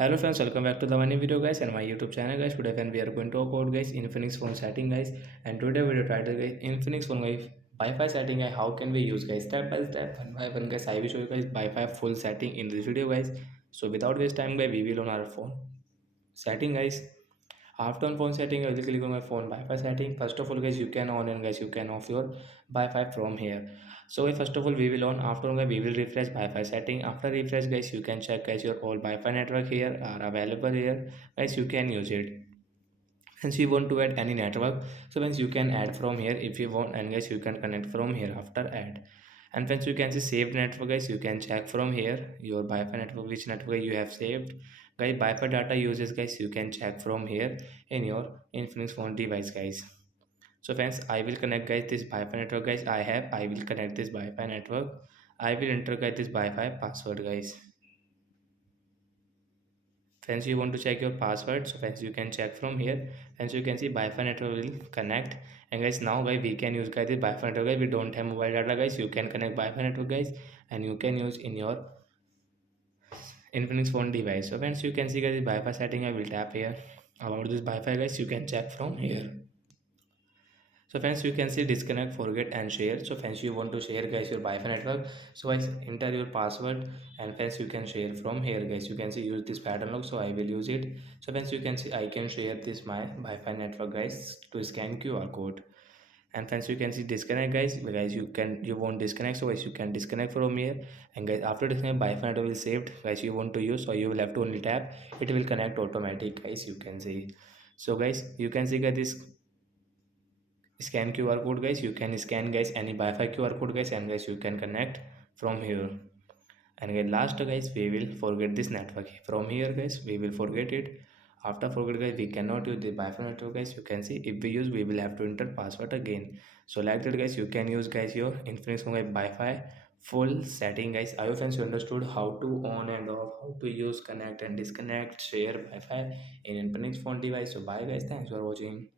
Hello friends, welcome back to the new video guys and my YouTube channel guys. Today when we are going to talk about guys Infinix phone setting guys, and today video title guys Infinix phone guys Wi-Fi setting guys, how can we use guys step by step one by one guys. I will show you guys Wi-Fi full setting in this video guys. So without waste time guys, we will on our phone setting guys. After on phone setting, I will click on my phone Wi-Fi setting. First of all guys, you can on and guys you can off your Wi-Fi from here. So first of all we will on, after guys we will refresh Wi-Fi setting. After refresh guys, you can check guys your all Wi-Fi network here are available here guys, you can use it. Hence you want to add any network, so once you can add from here if you want, and guys you can connect from here after add. And once you can see saved network guys, you can check from here your Wi-Fi network, which network you have saved guys. Wi-Fi data uses guys, you can check from here in your Infinix phone device guys. So friends, I will connect guys this Wi-Fi network guys. I will connect this Wi-Fi network. I will enter guys this Wi-Fi password guys. Friends, you want to check your password, so friends you can check from here. Friends, you can see Wi-Fi network will connect. And guys, now guys we can use guys this Wi-Fi network guys. We don't have mobile data guys, you can connect Wi-Fi network guys, and you can use in your Infinix phone device. So friends, you can see guys the Wi-Fi setting. I will tap here about this Wi-Fi guys, you can check from here. So friends, you can see disconnect, forget and share. So friends, you want to share guys your Wi-Fi network, so guys enter your password, and friends you can share from here guys. You can see use this pattern lock, so I will use it. So friends, you can see I can share this my Wi-Fi network guys to scan QR code. And friends, you can see disconnect guys, you won't disconnect, so guys you can disconnect from here. And guys, after disconnect, Wi-Fi network will saved guys, you want to use, so you will have to only tap, it will connect automatic guys, you can see. So guys, you can see guys this scan QR code guys, you can scan guys any Wi-Fi QR code guys, and guys you can connect from here. And guys, last guys we will forget this network from here guys, we will forget it. After forget guys, we cannot use the Wi-Fi network guys. You can see if we use, we will have to enter password again. So like that guys, you can use guys your Infinix Wi-Fi full setting guys. I hope friends you understood how to on and off, how to use, connect and disconnect, share Wi-Fi in Infinix phone device. So bye guys, thanks for watching.